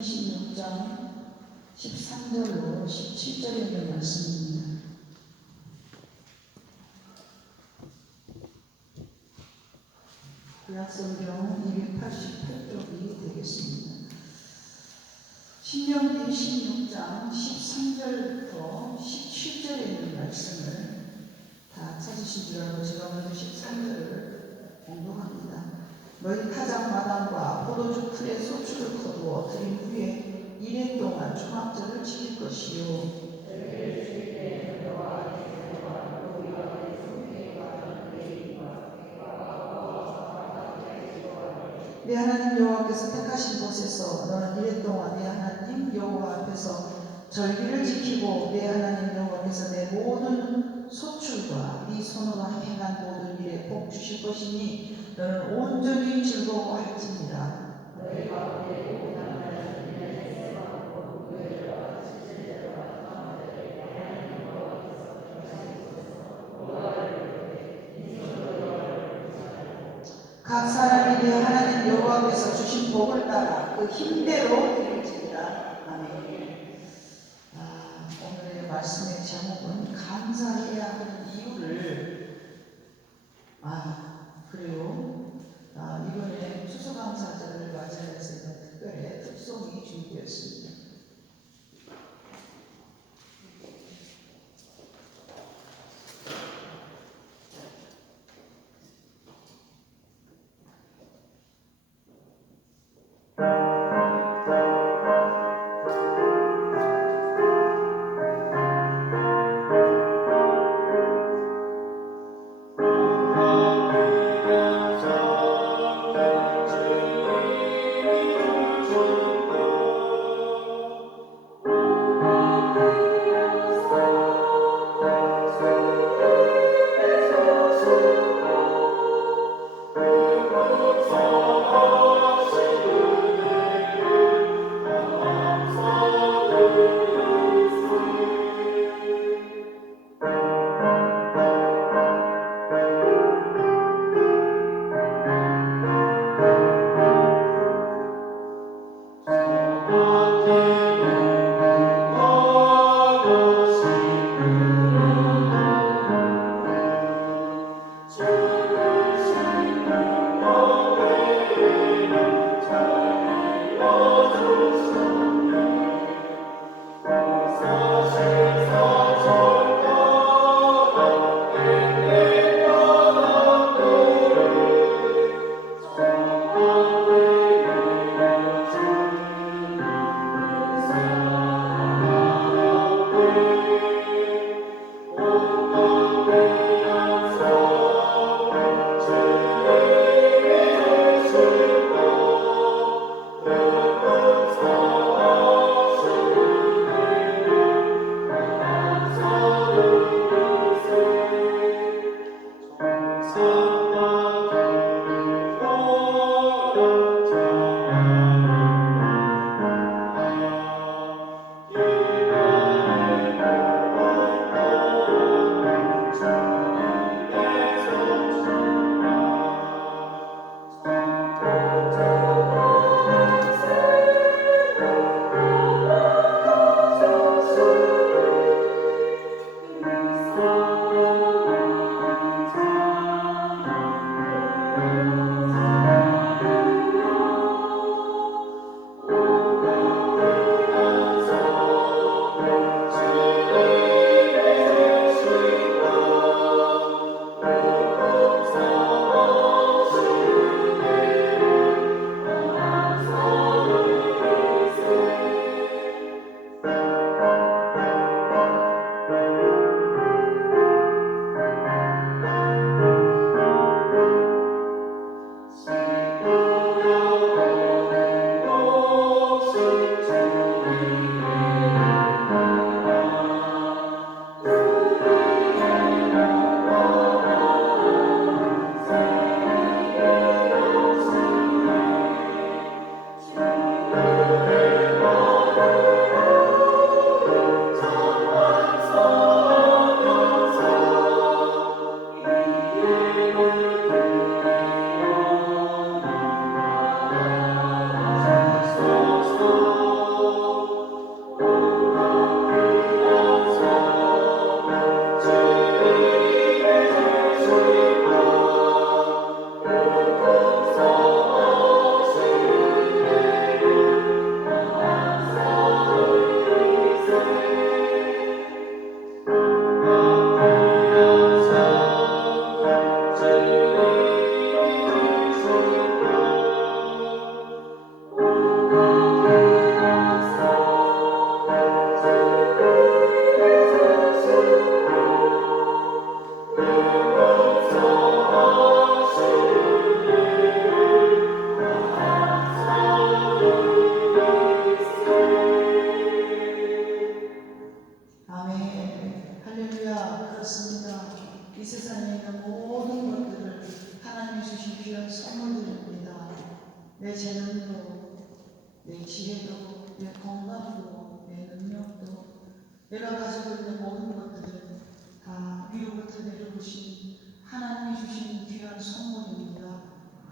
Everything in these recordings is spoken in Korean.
16장 13절로 17절에 있는 말씀입니다. 구약성경 288쪽이 되겠습니다. 신명기 16장 13절부터 17절에 있는 말씀을 다 찾으신 줄 알고 제가 먼저 13절을 공독합니다. 너희 타작 마당과 포도주 풀의 소출을 거두어 들인 후에 1년 동안 초막절을 지킬 것이요. 내 하나님 여호와께서 택하신 곳에서 너는 1년 동안 내 하나님 여호와 앞에서 절기를 지키고 내 하나님 여호와께서 내 모든 소출과 네 손으로 행한 모든 일에 복 주실 것이니 너는 온전히 즐거워할지니라. 각 사람이 내 하나님 여호와께서 주신 복을 따라 그 힘대로 드릴지니라. 아멘. 오늘의 말씀의 제목은 감사해야 하는 이유를 그래요. 이번에 추수감사절을 맞이해서 특별히 특송이 준비되었습니다. 내가 가지고 있는 모든 것들은 다 위로부터 내려오신 하나님이 주신 귀한 선물입니다.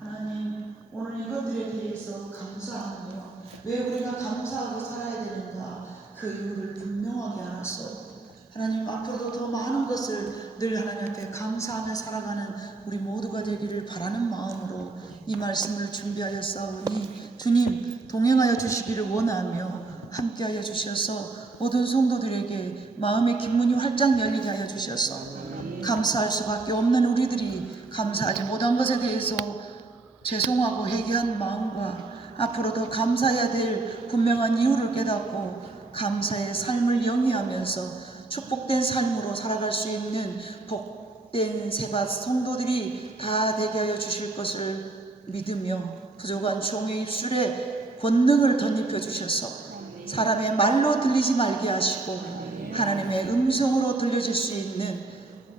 하나님, 오늘 이것들에 대해서 감사하며 왜 우리가 감사하고 살아야 되는가 그 이유를 분명하게 알았소. 하나님, 앞으로도 더 많은 것을 늘 하나님 앞에 감사하며 살아가는 우리 모두가 되기를 바라는 마음으로 이 말씀을 준비하여 싸우니 주님 동행하여 주시기를 원하며 함께하여 주셔서 모든 성도들에게 마음의 기문이 활짝 열리게 하여 주셔서 감사할 수밖에 없는 우리들이 감사하지 못한 것에 대해서 죄송하고 회개한 마음과 앞으로 더 감사해야 될 분명한 이유를 깨닫고 감사의 삶을 영위하면서 축복된 삶으로 살아갈 수 있는 복된 세바 성도들이 다 되게 하여 주실 것을 믿으며 부족한 종의 입술에 권능을 덧입혀 주셔서 사람의 말로 들리지 말게 하시고 하나님의 음성으로 들려질 수 있는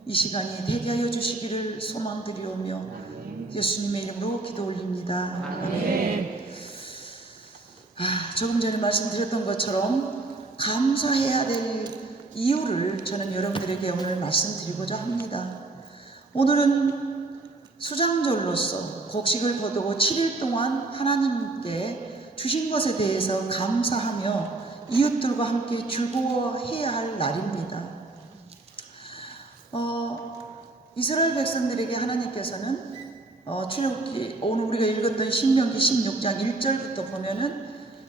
이 시간이 되게 하여 주시기를 소망드리오며 예수님의 이름으로 기도 올립니다. 아멘. 조금 전에 말씀드렸던 것처럼 감사해야 될 이유를 저는 여러분들에게 오늘 말씀드리고자 합니다. 오늘은 수장절로서 곡식을 거두고 7일 동안 하나님께 주신 것에 대해서 감사하며 이웃들과 함께 즐거워해야 할 날입니다. 이스라엘 백성들에게 하나님께서는 출애굽기 오늘 우리가 읽었던 신명기 16장 1절부터 보면은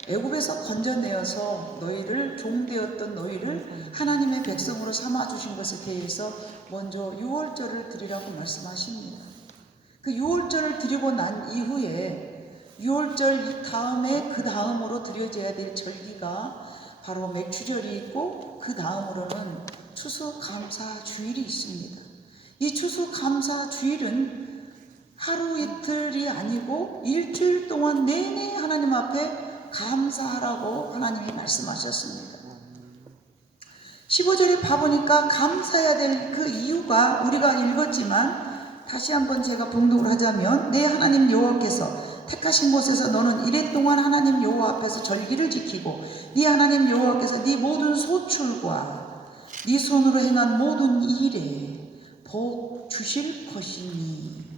애굽에서 건져내어서 너희를 종되었던 너희를 하나님의 백성으로 삼아 주신 것에 대해서 먼저 유월절을 드리라고 말씀하십니다. 그 유월절을 드리고 난 이후에 유월절 다음에 그 다음으로 드려져야 될 절기가 바로 맥추절이 있고 그 다음으로는 추수감사주일이 있습니다. 이 추수감사주일은 하루 이틀이 아니고 일주일 동안 내내 하나님 앞에 감사하라고 하나님이 말씀하셨습니다. 15절에 봐보니까 감사해야 될 그 이유가 우리가 읽었지만 다시 한번 제가 봉독을 하자면 내 하나님 여호와께서 택하신 곳에서 너는 이래 동안 하나님 여호와 앞에서 절기를 지키고 네 하나님 여호와께서 네 모든 소출과 네 손으로 행한 모든 일에 복 주실 것이니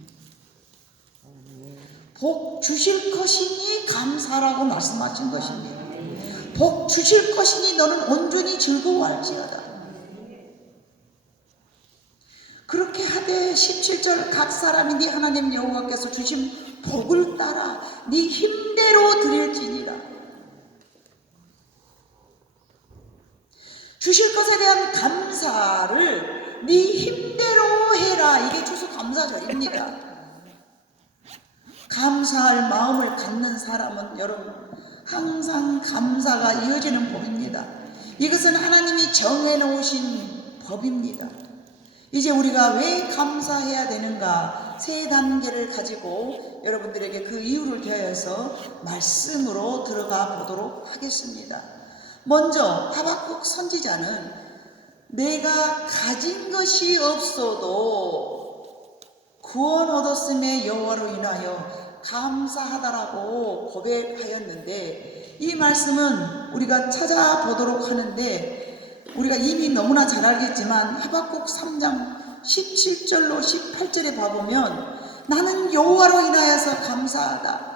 복 주실 것이니 감사라고 말씀하신 것입니다. 복 주실 것이니 너는 온전히 즐거워할지어다. 그렇게 하되 17절 각 사람이 네 하나님 여호와께서 주신 복을 따라 네 힘대로 드릴지니라. 주실 것에 대한 감사를 네 힘대로 해라. 이게 추수감사절입니다. 감사할 마음을 갖는 사람은 여러분 항상 감사가 이어지는 법입니다. 이것은 하나님이 정해놓으신 법입니다. 이제 우리가 왜 감사해야 되는가 세 단계를 가지고 여러분들에게 그 이유를 대하여서 말씀으로 들어가 보도록 하겠습니다. 먼저 하박국 선지자는 내가 가진 것이 없어도 구원 얻었음에 여호와로 인하여 감사하다라고 고백하였는데 이 말씀은 우리가 찾아보도록 하는데 우리가 이미 너무나 잘 알겠지만 하박국 3장 17절로 18절에 봐보면 나는 여호와로 인하여서 감사하다.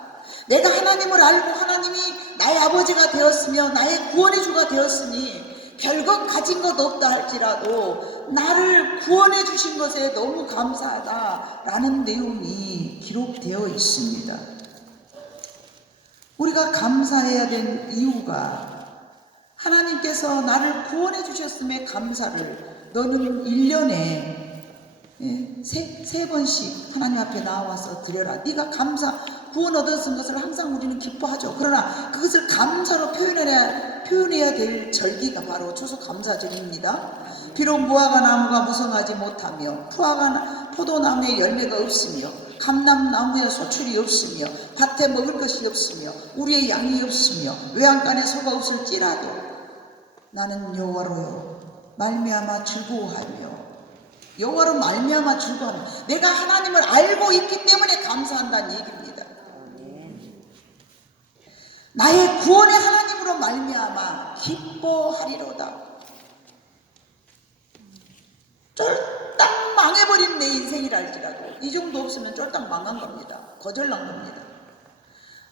내가 하나님을 알고 하나님이 나의 아버지가 되었으며 나의 구원의 주가 되었으니 별것 가진 것 없다 할지라도 나를 구원해 주신 것에 너무 감사하다라는 내용이 기록되어 있습니다. 우리가 감사해야 될 이유가 하나님께서 나를 구원해 주셨음에 감사를 너는 1년에 세 번씩 하나님 앞에 나와서 드려라. 네가 감사 구원 얻었은 것을 항상 우리는 기뻐하죠. 그러나 그것을 감사로 표현해야 될 절기가 바로 추수감사절입니다. 비록 무화과 나무가 무성하지 못하며 포도나무에 열매가 없으며 감람나무에 소출이 없으며 밭에 먹을 것이 없으며 우리의 양이 없으며 외양간에 소가 없을지라도 나는 여호와로 말미암아 즐거워하며 여호와로 말미암아 즐거워하며 내가 하나님을 알고 있기 때문에 감사한다는 얘기입니다. 나의 구원의 하나님으로 말미암아 기뻐하리로다. 쫄딱 망해버린 내 인생이랄지라도 이 정도 없으면 쫄딱 망한 겁니다. 거절난 겁니다.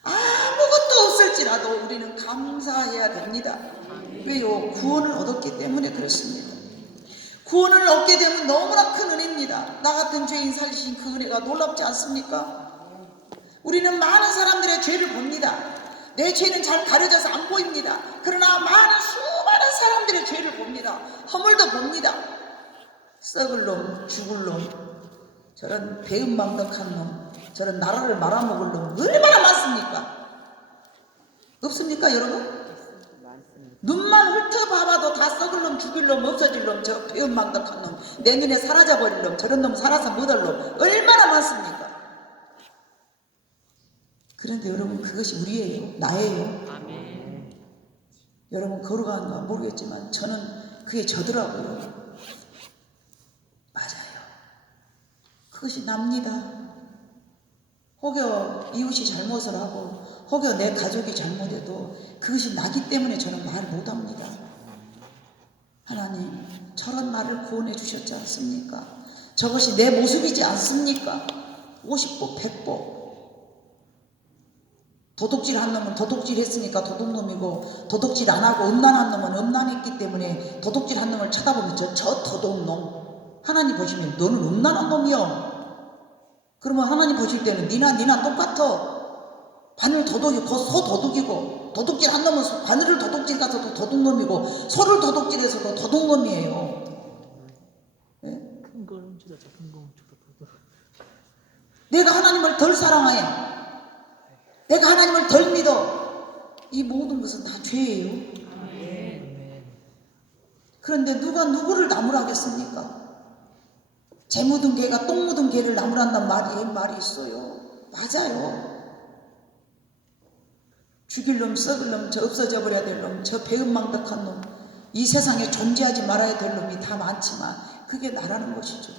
아무것도 없을지라도 우리는 감사해야 됩니다. 왜요? 구원을 얻었기 때문에 그렇습니다. 구원을 얻게 되면 너무나 큰 은혜입니다. 나 같은 죄인 살리신 그 은혜가 놀랍지 않습니까? 우리는 많은 사람들의 죄를 봅니다. 내 죄는 잘 가려져서 안 보입니다. 그러나 수많은 사람들의 죄를 봅니다. 허물도 봅니다. 썩을 놈, 죽을 놈, 저런 배은망덕한 놈, 저런 나라를 말아먹을 놈 얼마나 많습니까? 없습니까 여러분? 눈만 훑어봐봐도 다 썩을 놈, 죽일 놈, 없어질 놈, 저 배은망덕한 놈, 내 눈에 사라져버릴 놈, 저런 놈 살아서 못할 놈 얼마나 많습니까? 그런데 여러분 그것이 우리예요. 나예요. 아멘. 여러분 걸어가는가 모르겠지만 저는 그게 저더라고요. 맞아요. 그것이 납니다. 혹여 이웃이 잘못을 하고 혹여 내 가족이 잘못해도 그것이 나기 때문에 저는 말 못합니다. 하나님 저런 나를 구원해 주셨지 않습니까? 저것이 내 모습이지 않습니까? 50보 100보 도둑질 한 놈은 도둑질 했으니까 도둑놈이고 도둑질 안 하고 음란한 놈은 음란했기 때문에 도둑질 한 놈을 쳐다보면 저 도둑놈 하나님 보시면 너는 음란한 놈이여. 그러면 하나님 보실 때는 니나 똑같아. 바늘 도둑이고 소 도둑이고 도둑질 한 놈은 바늘을 도둑질 가서도 도둑놈이고 소를 도둑질해서도 도둑놈이에요. 네? 내가 하나님을 덜 사랑해. 내가 하나님을 덜 믿어. 이 모든 것은 다 죄예요. 그런데 누가 누구를 나무라겠습니까? 재 묻은 개가 똥 묻은 개를 나무란단 말이 있어요. 맞아요. 죽일 놈, 썩을 놈, 저 없어져 버려야 될 놈, 저 배은망덕한 놈, 이 세상에 존재하지 말아야 될 놈이 다 많지만 그게 나라는 것이죠.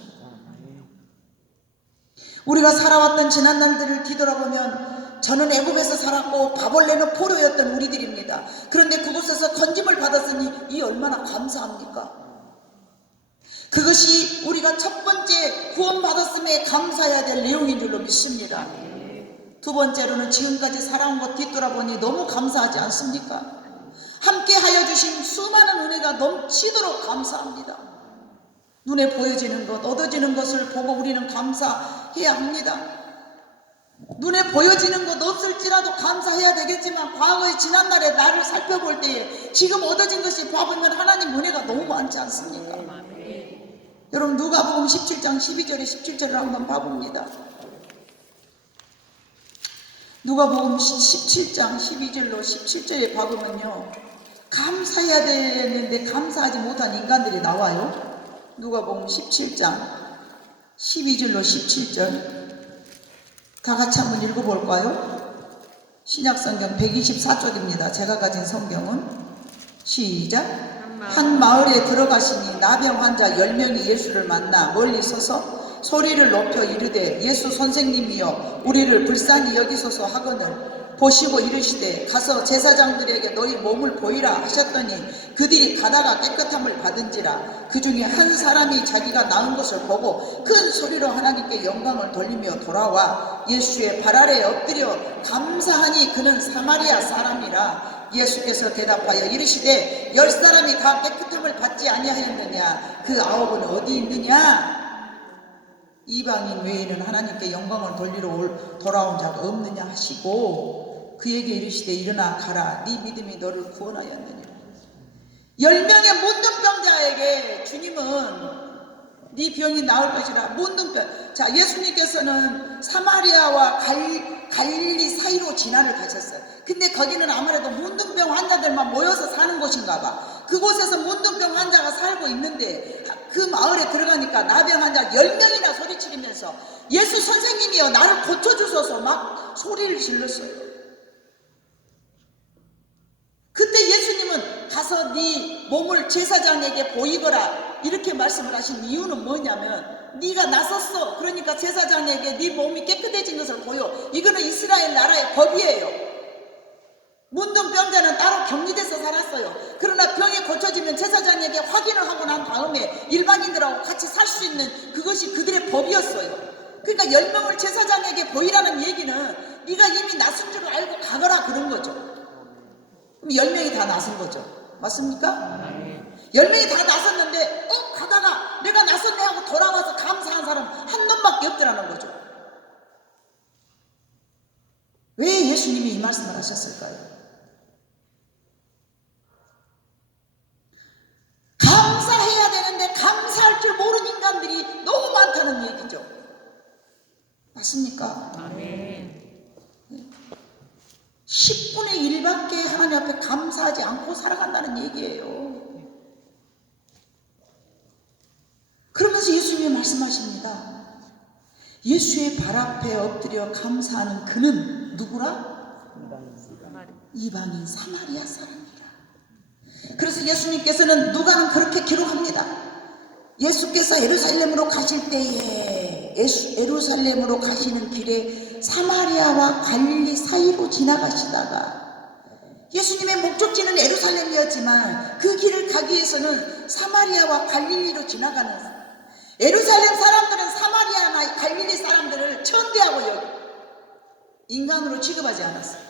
우리가 살아왔던 지난 날들을 뒤돌아보면 저는 애굽에서 살았고 바볼레는 포로였던 우리들입니다. 그런데 그곳에서 건짐을 받았으니 이 얼마나 감사합니까? 그것이 우리가 첫 번째 구원받았음에 감사해야 될 내용인 줄로 믿습니다. 두 번째로는 지금까지 살아온 것 뒤돌아보니 너무 감사하지 않습니까? 함께 하여 주신 수많은 은혜가 넘치도록 감사합니다. 눈에 보여지는 것, 얻어지는 것을 보고 우리는 감사해야 합니다. 눈에 보여지는 것 없을지라도 감사해야 되겠지만 과거의 지난날의 나를 살펴볼 때에 지금 얻어진 것이 봐보면 하나님 은혜가 너무 많지 않습니까? 여러분 누가복음 17장 12절에 17절을 한번 봐봅니다. 누가복음 17장 12절로 17절에 봐보면요 감사해야 되는데 감사하지 못한 인간들이 나와요. 누가복음 17장 12절로 17절 다 같이 한번 읽어볼까요? 신약성경 124쪽입니다. 제가 가진 성경은 시작. 한 마을에 들어가시니 나병 환자 10명이 예수를 만나 멀리 서서 소리를 높여 이르되 예수 선생님이여 우리를 불쌍히 여기소서 하거늘 보시고 이르시되 가서 제사장들에게 너희 몸을 보이라 하셨더니 그들이 가다가 깨끗함을 받은지라. 그 중에 한 사람이 자기가 나은 것을 보고 큰 소리로 하나님께 영광을 돌리며 돌아와 예수의 발 아래에 엎드려 감사하니 그는 사마리아 사람이라. 예수께서 대답하여 이르시되 10사람이 다 깨끗함을 받지 아니하였느냐 그 9은 어디 있느냐. 이방인 외에는 하나님께 영광을 돌리러 돌아온 자가 없느냐 하시고 그에게 이르시되 일어나 가라 네 믿음이 너를 구원하였느냐. 10명의 문둥병자에게 주님은 네 병이 나을 것이라. 문둥병. 자, 예수님께서는 사마리아와 갈릴리 사이로 진화를 가셨어요. 근데 거기는 아무래도 문둥병 환자들만 모여서 사는 곳인가 봐. 그곳에서 문둥병 환자가 살고 있는데 그 마을에 들어가니까 나병 환자 10명이나 소리치면서 예수 선생님이여 나를 고쳐주소서 막 소리를 질렀어요. 그때 예수님은 가서 네 몸을 제사장에게 보이거라 이렇게 말씀을 하신 이유는 뭐냐면 네가 나섰어. 그러니까 제사장에게 네 몸이 깨끗해진 것을 보여. 이거는 이스라엘 나라의 법이에요. 문둥병자는 따로 격리돼서 살았어요. 그러나 병이 고쳐진 고쳐지면 제사장에게 확인을 하고 난 다음에 일반인들하고 같이 살 수 있는 그것이 그들의 법이었어요. 그러니까 10명을 제사장에게 보이라는 얘기는 네가 이미 나선 줄 알고 가거라 그런 거죠. 그럼 10명이 다 나선 거죠. 맞습니까? 10명이 다 나섰는데 가다가 내가 나섰네 하고 돌아와서 감사한 사람 한 놈밖에 없더라는 거죠. 왜 예수님이 이 말씀을 하셨을까요? 감사해야 되는데 감사할 줄 모르는 인간들이 너무 많다는 얘기죠. 맞습니까? 아멘. 10분의 1밖에 하나님 앞에 감사하지 않고 살아간다는 얘기예요. 그러면서 예수님이 말씀하십니다. 예수의 발 앞에 엎드려 감사하는 그는 누구라? 이방인 사마리아 사람이라. 그래서 예수님께서는 누가는 그렇게 기록합니다. 예수께서 예루살렘으로 가실 때에 예루살렘으로 가시는 길에 사마리아와 갈릴리 사이로 지나가시다가 예수님의 목적지는 예루살렘이었지만 그 길을 가기 위해서는 사마리아와 갈릴리로 지나가는 예루살렘 사람들은 사마리아나 갈릴리 사람들을 천대하고 여기 인간으로 취급하지 않았어요.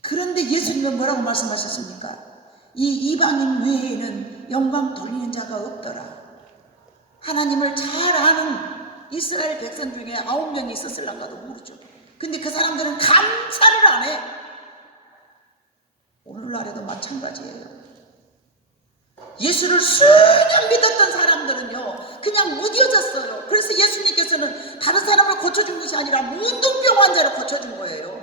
그런데 예수님은 뭐라고 말씀하셨습니까? 이 이방인 외에는 영광 돌리는 자가 없더라. 하나님을 잘 아는 이스라엘 백성 중에 9명이 있었을란가도 모르죠. 근데 그 사람들은 감사를 안 해. 오늘날에도 마찬가지예요. 예수를 수년 믿었던 사람들은요 그냥 무뎌졌어요. 그래서 예수님께서는 다른 사람을 고쳐준 것이 아니라 문둥병 환자를 고쳐준 거예요.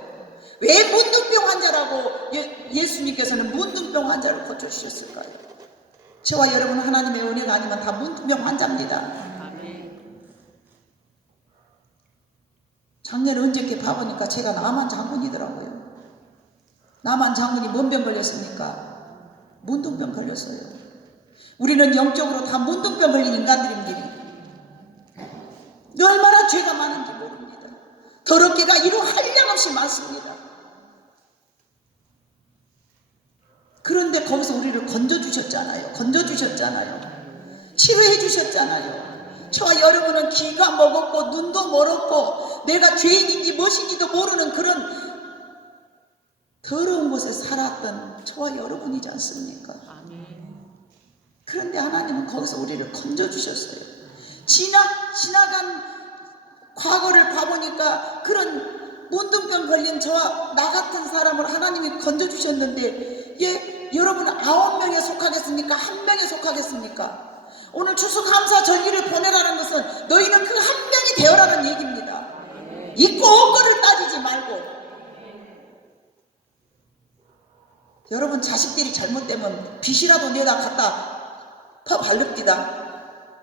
왜 문둥병 환자라고 예수님께서는 문둥병 환자를 고쳐주셨을까요? 저와 여러분 하나님의 은혜가 아니면 다 문둥병 환자입니다. 작년에 언저께 봐보니까 제가 남한 장군이더라고요. 남한 장군이 뭔 병 걸렸습니까? 문둥병 걸렸어요. 우리는 영적으로 다 문둥병 걸린 인간들입니다. 얼마나 죄가 많은지 모릅니다. 더럽게가 이루 한량없이 많습니다. 그런데 거기서 우리를 건져주셨잖아요. 치료해 주셨잖아요. 저와 여러분은 귀가 먹었고 눈도 멀었고 내가 죄인인지 무엇인지도 모르는 그런 더러운 곳에 살았던 저와 여러분이지 않습니까? 그런데 하나님은 거기서 우리를 건져주셨어요. 지나간 과거를 봐보니까 그런 문둥병 걸린 저와 나 같은 사람을 하나님이 건져주셨는데 여러분은 9명에 속하겠습니까? 1명에 속하겠습니까? 오늘 추수감사 절기를 보내라는 것은 너희는 그 1명이 되어라는 얘기입니다. 있고 없고를 따지지 말고. 여러분 자식들이 잘못되면 빚이라도 내다 갖다 퍼발릅디다.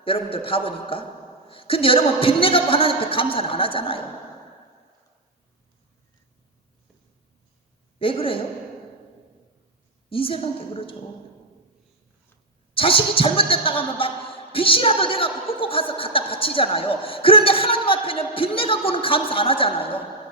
여러분들 봐보니까. 근데 여러분 빚 내갖고 하나님 앞에 감사를 안 하잖아요. 왜 그래요? 인생한 게 그러죠. 자식이 잘못됐다고 하면 막 빚이라도 내갖고 꾹꾹 가서 갖다 바치잖아요. 그런데 하나님 앞에는 빚 내갖고는 감사 안 하잖아요.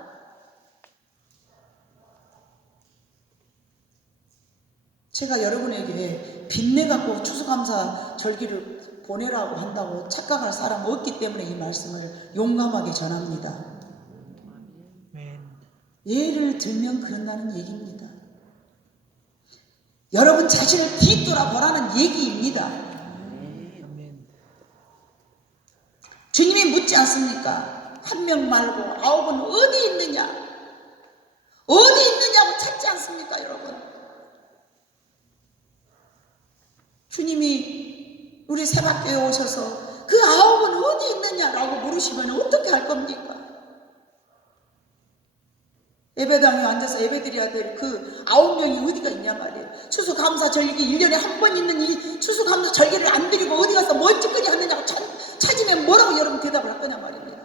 제가 여러분에게 빚내 갖고 추수감사 절기를 보내라고 한다고 착각할 사람 없기 때문에 이 말씀을 용감하게 전합니다. 예를 들면 그런다는 얘기입니다. 여러분 자신을 뒤돌아보라는 얘기입니다. 주님이 묻지 않습니까? 1명 말고 9은 어디 있느냐? 어디 있느냐고 찾지 않습니까, 여러분? 주님이 우리 새벽교회 오셔서 그 9은 어디 있느냐라고 물으시면 어떻게 할 겁니까? 예배당에 앉아서 예배드려야 될 그 9명이 어디가 있냐 말이에요. 추수감사 절기 1년에 한 번 있는 이 추수감사 절기를 안 드리고 어디 가서 뭔 짓거리 하느냐고 찾으면 뭐라고 여러분 대답을 할 거냐 말입니다.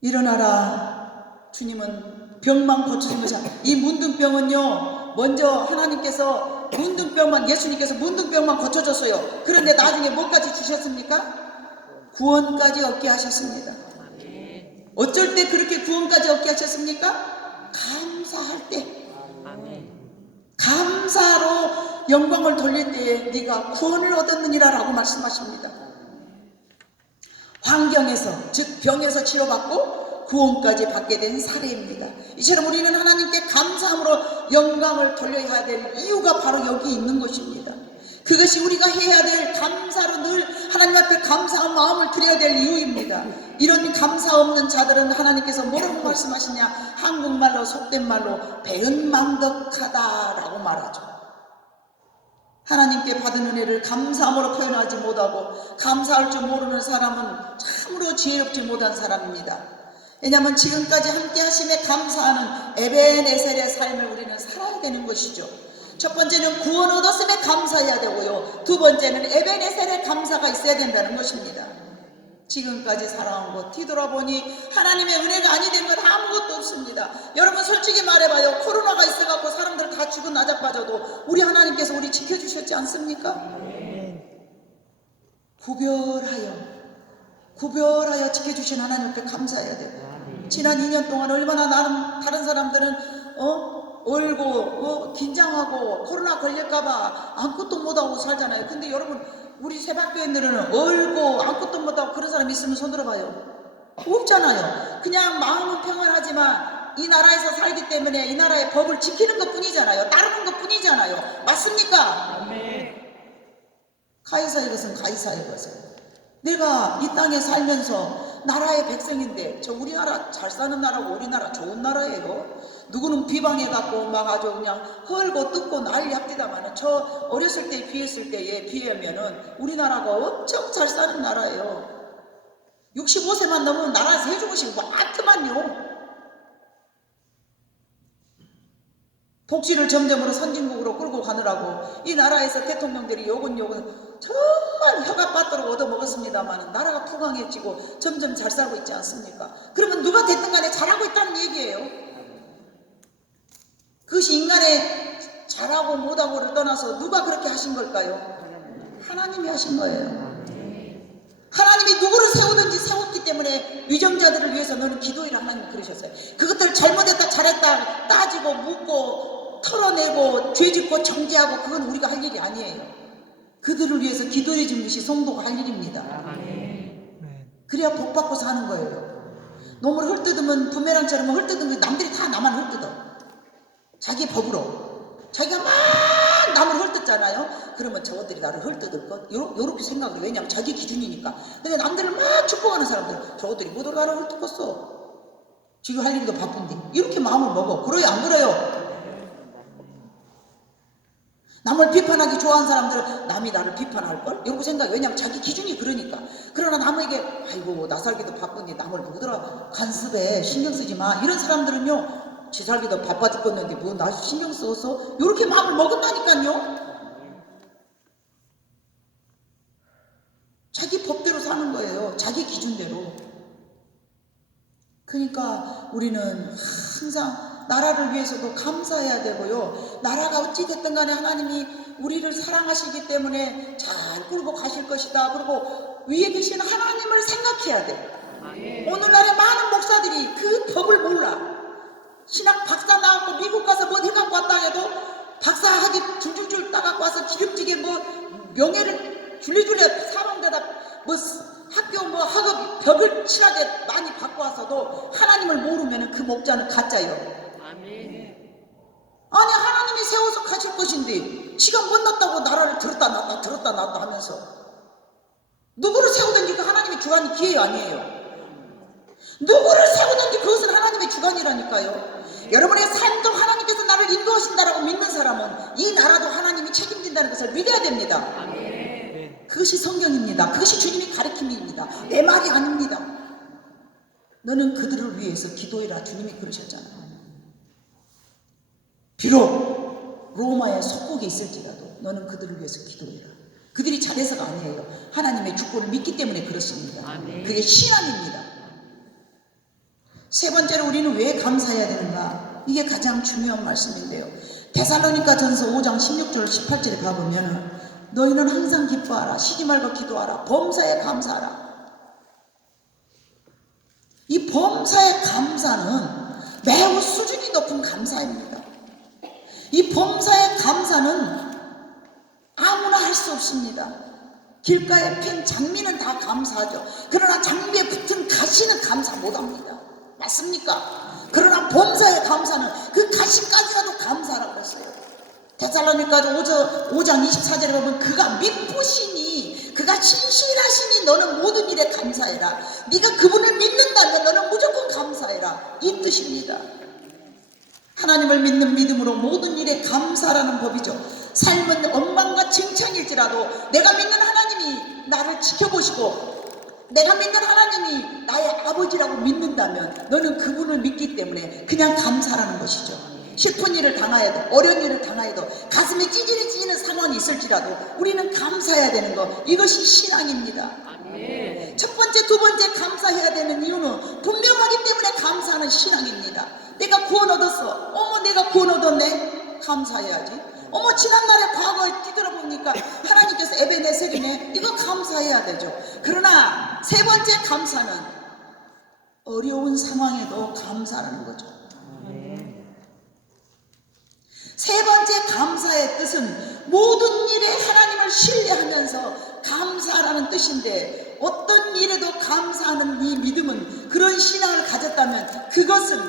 일어나라. 주님은 병만 고쳐준 것이 아니라 이 문둥병은요 먼저 하나님께서 예수님께서 문둥병만 고쳐줬어요. 그런데 나중에 뭐까지 주셨습니까? 구원까지 얻게 하셨습니다. 어쩔 때 그렇게 구원까지 얻게 하셨습니까? 감사할 때, 감사로 영광을 돌릴 때에 네가 구원을 얻었느니라 라고 말씀하십니다. 환경에서, 즉 병에서 치료받고 구원까지 받게 된 사례입니다. 이처럼 우리는 하나님께 감사함으로 영광을 돌려야 될 이유가 바로 여기 있는 것입니다. 그것이 우리가 해야 될, 감사로 늘 하나님 앞에 감사한 마음을 드려야 될 이유입니다. 이런 감사 없는 자들은 하나님께서 뭐라고 말씀하시냐, 한국말로 속된 말로 배은망덕하다라고 말하죠. 하나님께 받은 은혜를 감사함으로 표현하지 못하고 감사할 줄 모르는 사람은 참으로 지혜롭지 못한 사람입니다. 왜냐하면 지금까지 함께 하심에 감사하는 에베네셀의 삶을 우리는 살아야 되는 것이죠. 첫 번째는 구원 얻었음에 감사해야 되고요, 두 번째는 에베네셀의 감사가 있어야 된다는 것입니다. 지금까지 살아온 것 뒤돌아보니 하나님의 은혜가 아니 된 건 아무것도 없습니다. 여러분 솔직히 말해봐요. 코로나가 있어갖고 사람들 다 죽은 나자빠져도 우리 하나님께서 우리 지켜주셨지 않습니까? 구별하여 지켜주신 하나님 앞에 감사해야 돼요. 지난 2년 동안 얼마나 다른 사람들은 얼고 긴장하고 코로나 걸릴까봐 아무것도 못하고 살잖아요. 근데 여러분, 우리 새벽교인들은 얼고 아무것도 못하고 그런 사람 있으면 손 들어봐요. 없잖아요. 그냥 마음은 평안하지만 이 나라에서 살기 때문에 이 나라의 법을 지키는 것 뿐이잖아요. 따르는 것 뿐이잖아요. 맞습니까? 가이사의 것은 가이사의 것은. 내가 이 땅에 살면서 나라의 백성인데, 저 우리나라 잘 사는 나라고 우리나라 좋은 나라예요. 누구는 비방해갖고 막 아주 그냥 헐고 뜯고 난리 합디다마는 저 어렸을 때 비했을 때에 비하면은 우리나라가 엄청 잘 사는 나라예요. 65세만 넘으면 나라에서 해주고 것이 많더만요. 복지를 점점으로 선진국으로 끌고 가느라고 이 나라에서 대통령들이 욕은 정말 혀가 빠도록 얻어먹었습니다만 나라가 풍황해지고 점점 잘 살고 있지 않습니까? 그러면 누가 됐든 간에 잘하고 있다는 얘기예요. 그것이 인간의 잘하고 못하고를 떠나서 누가 그렇게 하신 걸까요? 하나님이 하신 거예요. 하나님이 누구를 세우든지 세웠기 때문에 위정자들을 위해서 너는 기도해라, 하나님이 그러셨어요. 그것들 잘못했다 잘했다 따지고 묻고 털어내고 죄짓고 정죄하고 그건 우리가 할 일이 아니에요. 그들을 위해서 기도해 주는 것이 성도가 할 일입니다. 그래야 복 받고 사는 거예요. 놈을 헐뜯으면 부메랑처럼 헐뜯으면 남들이 다 나만 헐뜯어. 자기 법으로. 자기가 막 남을 헐뜯잖아요. 그러면 저것들이 나를 헐뜯을 것? 요렇게 생각을 해요. 왜냐하면 자기 기준이니까. 근데 남들을 막 축복하는 사람들, 저것들이 뭐더러 나를 헐뜯었어. 지금 할 일도 바쁜데. 이렇게 마음을 먹어. 그래요, 안 그래요? 남을 비판하기 좋아하는 사람들은 남이 나를 비판할걸? 이러고 생각해. 왜냐하면 자기 기준이 그러니까. 그러나 남에게 아이고 나 살기도 바쁜데 남을 뭐더라 간섭해 신경 쓰지 마, 이런 사람들은요 지 살기도 바빠 죽겠는데 뭐 나 신경 써서 이렇게 마음을 먹은다니까요. 자기 법대로 사는 거예요. 자기 기준대로. 그러니까 우리는 항상 나라를 위해서도 감사해야 되고요. 나라가 어찌됐든 간에 하나님이 우리를 사랑하시기 때문에 잘 끌고 가실 것이다. 그리고 위에 계신 하나님을 생각해야 돼. 오늘날의 많은 목사들이 그 법을 몰라. 신학 박사 나왔고 미국 가서 뭐 해갖고 왔다 해도 박사학위 줄줄줄 따갖고 와서 기름지게 뭐 명예를 줄레줄레 사람들다 뭐 학교 뭐 학업 벽을 칠하게 많이 받고 와서도 하나님을 모르면 그 목자는 가짜예요. 아니 하나님이 세워서 가실 것인데 지가 못났다고 나라를 들었다 놨다 하면서 누구를 세우든지 그 하나님의 주관이 기회가 아니에요. 누구를 세우든지 그것은 하나님의 주관이라니까요. 여러분의 삶도 하나님께서 나를 인도하신다라고 믿는 사람은 이 나라도 하나님이 책임진다는 것을 믿어야 됩니다. 그것이 성경입니다. 그것이 주님의 가르침입니다. 내 말이 아닙니다. 너는 그들을 위해서 기도해라, 주님이 그러셨잖아요. 비록 로마의 속국에 있을지라도 너는 그들을 위해서 기도해라. 그들이 잘해서가 아니에요. 하나님의 주권을 믿기 때문에 그렇습니다. 그게 신앙입니다. 세 번째로 우리는 왜 감사해야 되는가? 이게 가장 중요한 말씀인데요. 데살로니가 전서 5장 16절 18절에 가보면 너희는 항상 기뻐하라, 쉬지 말고 기도하라, 범사에 감사하라. 이 범사에 감사는 매우 수준이 높은 감사입니다. 이 범사의 감사는 아무나 할 수 없습니다. 길가에 핀 장미는 다 감사하죠. 그러나 장미에 붙은 가시는 감사 못합니다. 맞습니까? 그러나 범사의 감사는 그 가시까지라도 감사라고 했어요. 데살로니가서 5장 24절에 보면 그가 믿으시니 그가 신실하시니 너는 모든 일에 감사해라. 네가 그분을 믿는다면 너는 무조건 감사해라. 이 뜻입니다. 하나님을 믿는 믿음으로 모든 일에 감사라는 법이죠. 삶은 원망과 칭찬일지라도 내가 믿는 하나님이 나를 지켜보시고 내가 믿는 하나님이 나의 아버지라고 믿는다면 너는 그분을 믿기 때문에 그냥 감사라는 것이죠. 슬픈 일을 당하여도 어려운 일을 당하여도 가슴이 찌질해지는 상황이 있을지라도 우리는 감사해야 되는 것, 이것이 신앙입니다. 아멘. 첫 번째, 두 번째 감사해야 되는 이유는 분명하기 때문에 감사하는 신앙입니다. 내가 구원 얻었어. 어머, 내가 구원 얻었네. 감사해야지. 어머, 지난날의 과거에 뒤돌아보니까 하나님께서 에베네셀이네. 이거 감사해야 되죠. 그러나 세 번째 감사는 어려운 상황에도 감사하는 거죠. 세 번째 감사의 뜻은 모든 일에 하나님을 신뢰하면서 감사라는 뜻인데, 어떤 일에도 감사하는 이 믿음은, 그런 신앙을 가졌다면 그것은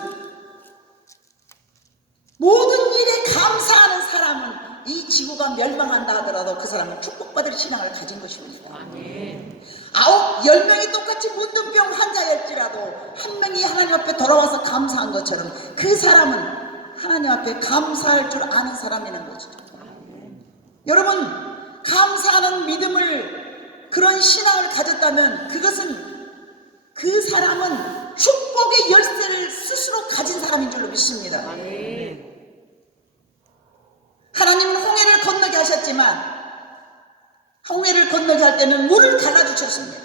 모든 일에 감사하는 사람은 이 지구가 멸망한다 하더라도 그 사람은 축복받을 신앙을 가진 것입니다. 아멘. 10명이 똑같이 문둥병 환자였지라도 한 명이 하나님 앞에 돌아와서 감사한 것처럼 그 사람은 하나님 앞에 감사할 줄 아는 사람이라는 거죠. 여러분, 감사하는 믿음을, 그런 신앙을 가졌다면 그것은, 그 사람은 축복의 열쇠를 스스로 가진 사람인 줄로 믿습니다. 하나님은 홍해를 건너게 하셨지만 홍해를 건너게 할 때는 물을 갈라주셨습니다.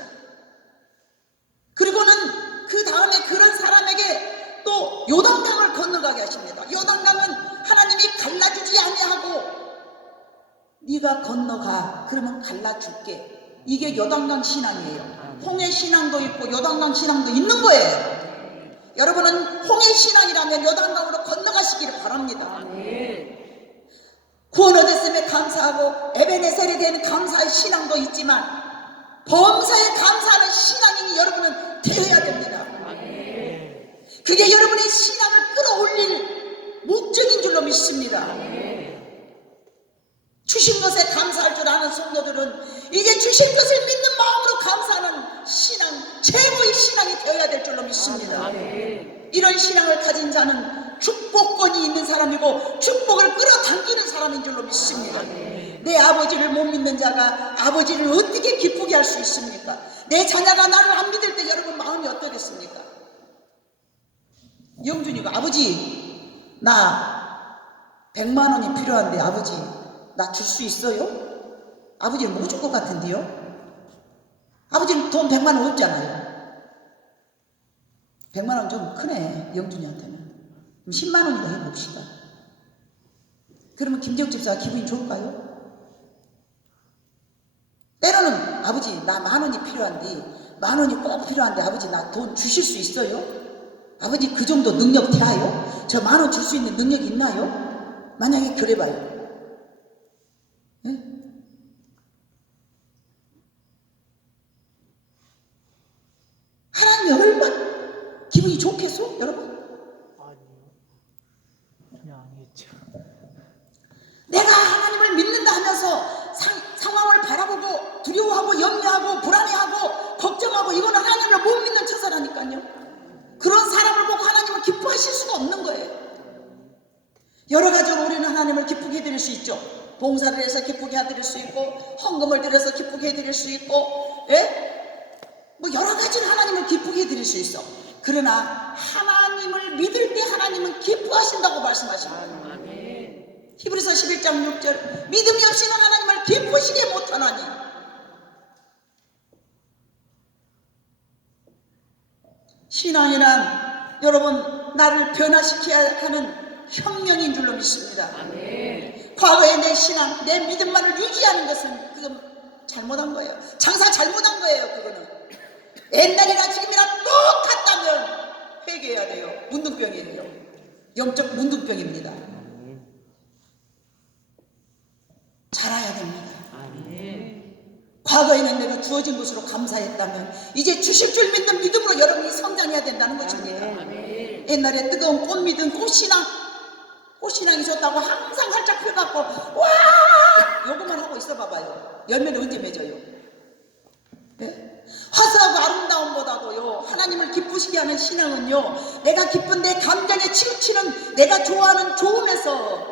그리고는 그 다음에 그런 사람에게 또 요단강을 건너가게 하십니다. 요단강은 하나님이 갈라주지 아니하고 네가 건너가, 그러면 갈라줄게. 이게 요단강 신앙이에요. 홍해 신앙도 있고 요단강 신앙도 있는 거예요. 여러분은 홍해 신앙이라면 요단강으로 건너가시기를 바랍니다. 구원 얻었음에 감사하고 에베네셀에 대한 감사의 신앙도 있지만 범사에 감사하는 신앙인이 여러분은 되어야 됩니다. 그게 여러분의 신앙을 끌어올릴 목적인 줄로 믿습니다. 주신 것에 감사할 줄 아는 성도들은 이제 주신 것을 믿는 마음으로 감사하는 신앙, 최고의 신앙이 되어야 될 줄로 믿습니다. 이런 신앙을 가진 자는 축복권이 있는 사람이고 축복을 끌어당기는 사람인 줄로 믿습니다. 내 아버지를 못 믿는 자가 아버지를 어떻게 기쁘게 할 수 있습니까? 내 자녀가 나를 안 믿을 때 여러분 마음이 어떠겠습니까? 영준이가 아버지 나 100만 원이 필요한데 아버지 나 줄 수 있어요? 아버지는 못 줄 것 같은데요? 아버지는 돈 100만 원 없잖아요. 100만 원 좀 크네, 영준이한테는. 그럼 10만 원이라 해봅시다. 그러면 김재욱 집사가 기분이 좋을까요? 때로는 아버지 나 10,000원이 필요한데, 10,000원이 꼭 필요한데 아버지 나 돈 주실 수 있어요? 아버지 그 정도 능력 돼요? 저 10,000원 줄 수 있는 능력이 있나요? 만약에 그래봐요. 네? 하나님이 얼마나 기분이 좋겠어? 여러분? 아니요. 전혀 아니겠죠. 내가 하나님을 믿는다 하면서 상황을 바라보고 두려워하고 염려하고 불안해하고 걱정하고 이거는 하나님을 못 믿는 처사라니까요. 그런 사람을 보고 하나님을 기뻐하실 수가 없는 거예요. 여러 가지로 우리는 하나님을 기쁘게 해드릴 수 있죠. 봉사를 해서 기쁘게 해드릴 수 있고, 헌금을 드려서 기쁘게 해드릴 수 있고, 뭐 여러 가지로 하나님을 기쁘게 해드릴 수 있어. 그러나 하나님을 믿을 때 하나님은 기뻐하신다고 말씀하십니다. 히브리서 11장 6절, 믿음이 없이는 하나님을 기쁘시게 못하나니. 신앙이란 여러분 나를 변화시켜야 하는 혁명인 줄로 믿습니다. 과거의 내 신앙, 내 믿음만을 유지하는 것은 그건 잘못한 거예요. 장사 잘못한 거예요. 그거는 옛날이나 지금이나 똑같다면 회개해야 돼요. 문둥병이에요. 영적 문둥병입니다. 자라야 됩니다. 과거에는 내가 주어진 것으로 감사했다면 이제 주실 줄 믿는 믿음으로 여러분이 성장해야 된다는 것입니다. 옛날에 뜨거운 꽃미든 꽃신앙이 좋다고 항상 활짝 펴갖고 와 요것만 하고 있어 봐봐요. 열매는 언제 맺어요? 네? 화사하고 아름다움보다도요 하나님을 기쁘시게 하는 신앙은요 내가 기쁜 내 감정에 치우치는 내가 좋아하는 좋음에서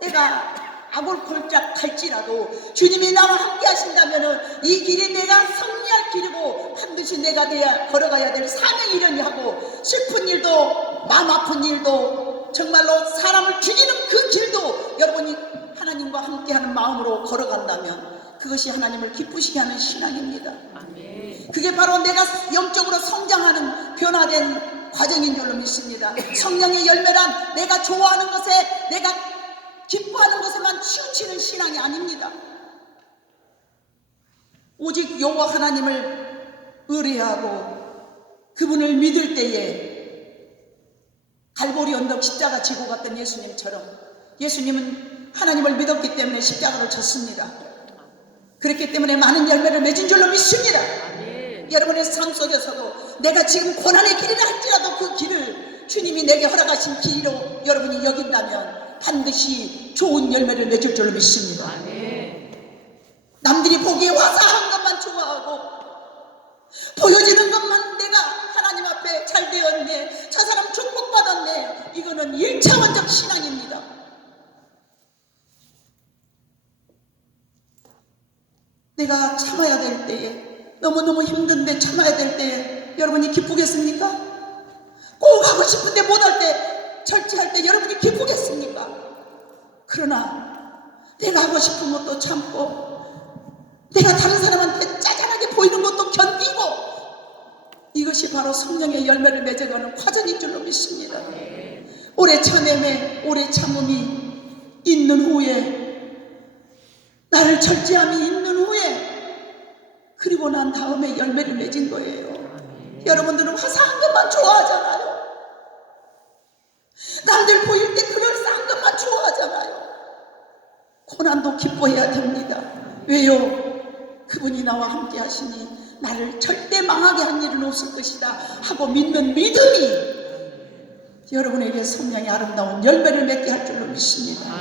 내가 아골골짝 갈지라도 주님이 나와 함께 하신다면 이 길이 내가 승리할 길이고 반드시 내가 걸어가야 될 사명 이련이 하고 슬픈 일도 마음 아픈 일도 정말로 사람을 죽이는 그 길도 여러분이 하나님과 함께하는 마음으로 걸어간다면 그것이 하나님을 기쁘시게 하는 신앙입니다. 그게 바로 내가 영적으로 성장하는 변화된 과정인 줄로 믿습니다. 성령의 열매란 내가 좋아하는 것에 내가 기뻐하는 것에만 치우치는 신앙이 아닙니다. 오직 여호와 하나님을 의뢰하고 그분을 믿을 때에 갈보리 언덕 십자가 지고 갔던 예수님처럼 예수님은 하나님을 믿었기 때문에 십자가를 졌습니다. 그렇기 때문에 많은 열매를 맺은 줄로 믿습니다. 여러분의 삶 속에서도 내가 지금 고난의 길이라 할지라도 그 길을 주님이 내게 허락하신 길로 여러분이 여긴다면 반드시 좋은 열매를 맺을 줄로 믿습니다. 남들이 보기에 화사한 것만 좋아하고 보여지는 것만 내가 하나님 앞에 잘 되었네, 저 사람 축복받았네, 이거는 1차원적 신앙입니다. 내가 참아야 될 때에, 너무너무 힘든데 참아야 될 때에 여러분이 기쁘겠습니까? 꼭 하고 싶은데 못할 때, 절제할 때 여러분이 기쁘겠습니까? 그러나 내가 하고 싶은 것도 참고 내가 다른 사람한테 짜잔하게 보이는 것도 견디고, 이것이 바로 성령의 열매를 맺어가는 과정인 줄로 믿습니다. 오래 참음에, 오래 참음이 있는 후에, 나를 절제함이 있는 후에, 그리고 난 다음에 열매를 맺은 거예요. 여러분들은 화사한 것만 좋아하잖아요. 남들 보일 때 그럴싸한 것만 좋아하잖아요. 고난도 기뻐해야 됩니다. 왜요? 그분이 나와 함께 하시니 나를 절대 망하게 한 일은 없을 것이다 하고 믿는 믿음이 여러분에게 성령의 아름다운 열매를 맺게 할 줄로 믿습니다.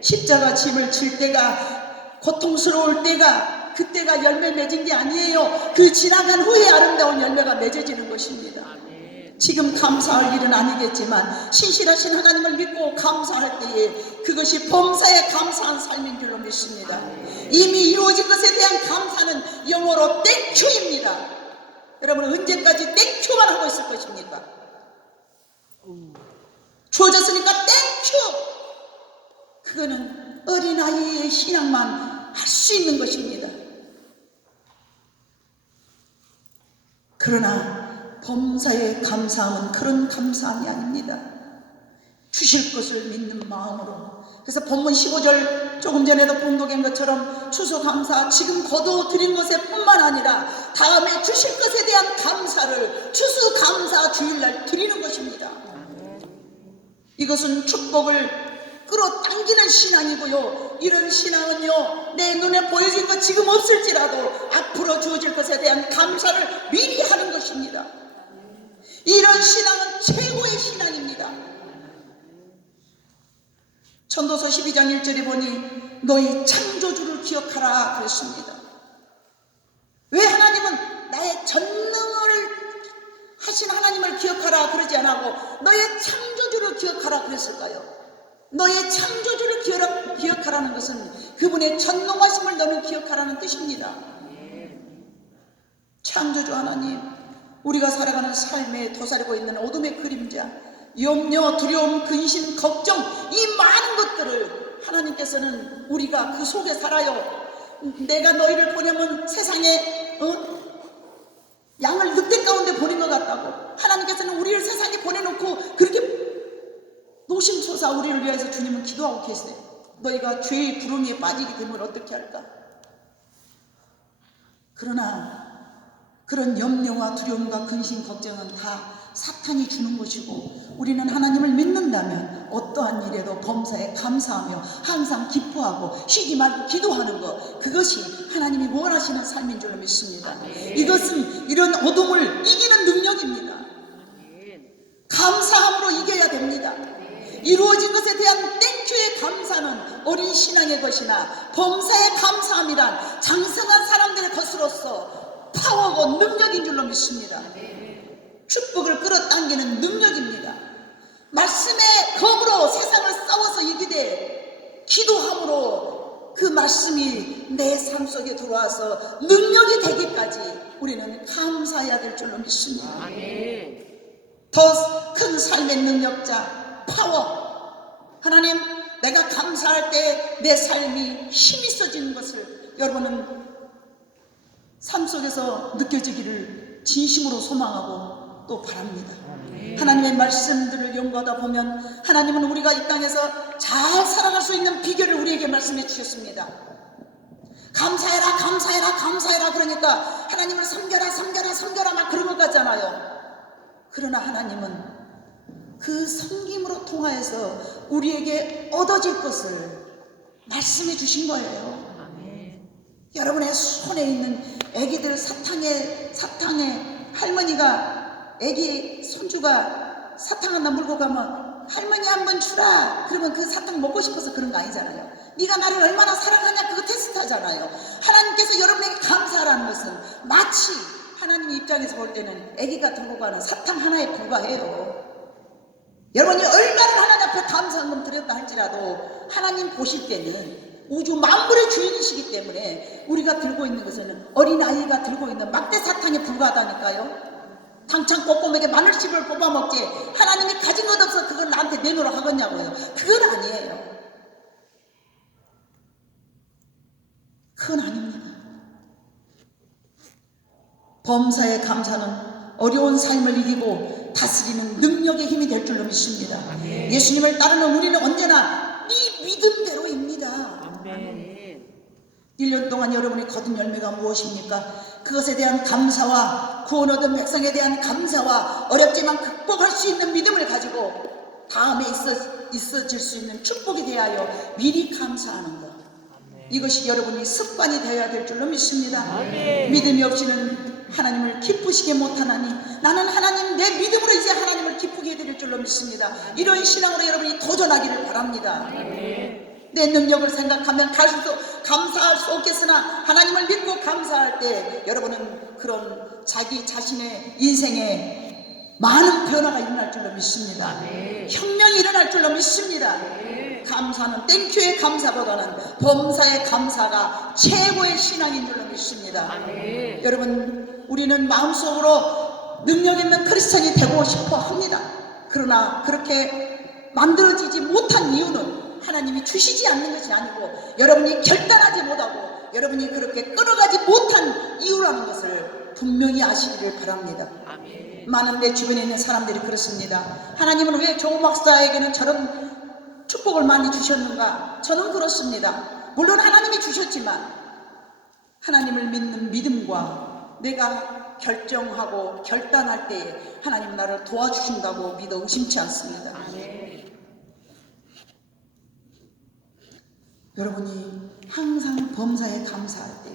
십자가 짐을 질 때가, 고통스러울 때가, 그때가 열매 맺은 게 아니에요. 그 지나간 후에 아름다운 열매가 맺어지는 것입니다. 지금 감사할 일은 아니겠지만 신실하신 하나님을 믿고 감사할 때에 그것이 범사에 감사한 삶인 줄로 믿습니다. 이미 이루어진 것에 대한 감사는 영어로 땡큐입니다. 여러분 언제까지 땡큐만 하고 있을 것입니까? 주어졌으니까 땡큐! 그거는 어린아이의 신앙만 할 수 있는 것입니다. 그러나 범사에 감사함은 그런 감사함이 아닙니다. 주실 것을 믿는 마음으로. 그래서 본문 15절 조금 전에도 봉독한 것처럼 추수감사, 지금 거둬들인 것에 뿐만 아니라 다음에 주실 것에 대한 감사를 추수감사 주일날 드리는 것입니다. 이것은 축복을 끌어당기는 신앙이고요. 이런 신앙은요, 내 눈에 보여진 것 지금 없을지라도 앞으로 주어질 것에 대한 감사를 미리 하는 것입니다. 이런 신앙은 최고의 신앙입니다. 전도서 12장 1절에 보니 너희 창조주를 기억하라 그랬습니다. 왜 하나님은 나의 전능을 하신 하나님을 기억하라 그러지 않고 너의 창조주를 기억하라 그랬을까요? 너의 창조주를 기억하라는 것은 그분의 전능하심을 너는 기억하라는 뜻입니다. 창조주 하나님, 우리가 살아가는 삶에 도사리고 있는 어둠의 그림자, 염려, 두려움, 근심, 걱정, 이 많은 것들을 하나님께서는 우리가 그 속에 살아요. 내가 너희를 보내면 세상에 양을 늑대 가운데 보낸 것 같다고. 하나님께서는 우리를 세상에 보내놓고 그렇게 노심초사 우리를 위해서 주님은 기도하고 계세요. 너희가 죄의 구렁이에 빠지게 되면 어떻게 할까? 그러나 그런 염려와 두려움과 근심, 걱정은 다 사탄이 주는 것이고, 우리는 하나님을 믿는다면 어떠한 일에도 범사에 감사하며 항상 기뻐하고 쉬지 말고 기도하는 것, 그것이 하나님이 원하시는 삶인 줄로 믿습니다. 이것은 이런 어둠을 이기는 능력입니다. 감사함으로 이겨야 됩니다. 이루어진 것에 대한 땡큐의 감사는 어린 신앙의 것이나 범사의 감사함이란 장성한 사람들의 것으로서 파워고 능력인 줄로 믿습니다. 축복을 끌어당기는 능력입니다. 말씀의 검으로 세상을 싸워서 이기되 기도함으로 그 말씀이 내 삶 속에 들어와서 능력이 되기까지 우리는 감사해야 될 줄로 믿습니다. 더 큰 삶의 능력자 파워, 하나님, 내가 감사할 때 내 삶이 힘이 있어지는 것을 여러분은 삶 속에서 느껴지기를 진심으로 소망하고 또 바랍니다. 하나님의 말씀들을 연구하다 보면 하나님은 우리가 이 땅에서 잘 살아갈 수 있는 비결을 우리에게 말씀해 주셨습니다. 감사해라 감사해라 감사해라 그러니까 하나님을 섬겨라 섬겨라 섬겨라 막 그런 것 같잖아요. 그러나 하나님은 그 섬김으로 통하여서 우리에게 얻어질 것을 말씀해 주신 거예요. 여러분의 손에 있는 아기들, 사탕에 할머니가 아기 손주가 사탕 하나 물고 가면 할머니 한번 주라 그러면 그 사탕 먹고 싶어서 그런 거 아니잖아요. 네가 나를 얼마나 사랑하냐 그거 테스트하잖아요. 하나님께서 여러분에게 감사하라는 것은 마치 하나님 입장에서 볼 때는 아기가 들고 가는 사탕 하나에 불과해요. 여러분이 얼마나 하나님 앞에 감사함을 드렸다 할지라도 하나님 보실 때는 우주 만물의 주인이시기 때문에 우리가 들고 있는 것은 어린아이가 들고 있는 막대 사탕에 불과하다니까요. 당찬 꼬꼬매게 마늘씨를 뽑아 먹지 하나님이 가진 것 없어 그걸 나한테 내놓으라 하겠냐고요. 그건 아니에요. 그건 아닙니다. 범사의 감사는 어려운 삶을 이기고 다스리는 능력의 힘이 될 줄로 믿습니다. 예수님을 따르는 우리는 언제나 네 믿음대로입니다. 1년 동안 여러분이 거둔 열매가 무엇입니까? 그것에 대한 감사와 구원 얻은 백성에 대한 감사와 어렵지만 극복할 수 있는 믿음을 가지고 다음에 있어질 수 있는 축복에 대하여 미리 감사하는 것, 이것이 여러분이 습관이 되어야 될 줄로 믿습니다. 믿음이 없이는 하나님을 기쁘시게 못하나니 나는 하나님 내 믿음으로 이제 하나님을 기쁘게 해드릴 줄로 믿습니다. 이런 신앙으로 여러분이 도전하기를 바랍니다. 내 능력을 생각하면 갈수록 감사할 수 없겠으나 하나님을 믿고 감사할 때 여러분은 그런 자기 자신의 인생에 많은 변화가 일어날 줄로 믿습니다. 혁명이 일어날 줄로 믿습니다. 감사는 땡큐의 감사보다는 범사의 감사가 최고의 신앙인 줄로 믿습니다. 여러분, 우리는 마음속으로 능력 있는 크리스천이 되고 싶어 합니다. 그러나 그렇게 만들어지지 못한 이유는 하나님이 주시지 않는 것이 아니고 여러분이 결단하지 못하고 여러분이 그렇게 끌어가지 못한 이유라는 것을 분명히 아시기를 바랍니다. 많은 내 주변에 있는 사람들이 그렇습니다. 하나님은 왜 조 목사에게는 저런 축복을 많이 주셨는가? 저는 그렇습니다. 물론 하나님이 주셨지만 하나님을 믿는 믿음과 내가 결정하고 결단할 때에 하나님 나를 도와주신다고 믿어 의심치 않습니다. 여러분이 항상 범사에 감사할 때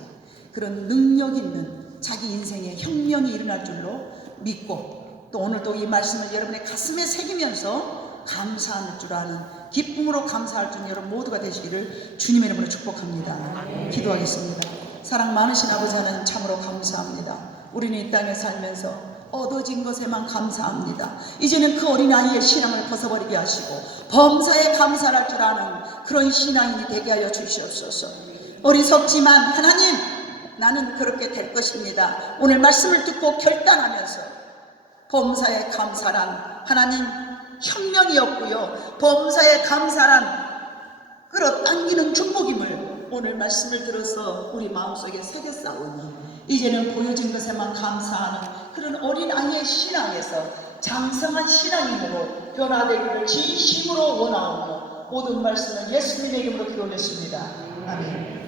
그런 능력 있는 자기 인생의 혁명이 일어날 줄로 믿고 또 오늘도 이 말씀을 여러분의 가슴에 새기면서 감사할 줄 아는 기쁨으로 감사할 줄 여러분 모두가 되시기를 주님의 이름으로 축복합니다. 기도하겠습니다. 사랑 많으신 아버지 하나님 참으로 감사합니다. 우리는 이 땅에 살면서 얻어진 것에만 감사합니다. 이제는 그 어린아이의 신앙을 벗어버리게 하시고 범사에 감사할 줄 아는 그런 신앙인이 되게 하여 주시옵소서. 어리석지만 하나님 나는 그렇게 될 것입니다. 오늘 말씀을 듣고 결단하면서 범사에 감사란 하나님 혁명이었고요. 범사에 감사란 끌어당기는 축복임을 오늘 말씀을 들어서 우리 마음속에 새겼사오니 이제는 보여진 것에만 감사하는 그런 어린아이의 신앙에서 장성한 신앙인으로 변화되기를 진심으로 원하오며 모든 말씀을 예수님의 이름으로 기도 올렸습니다. 아멘.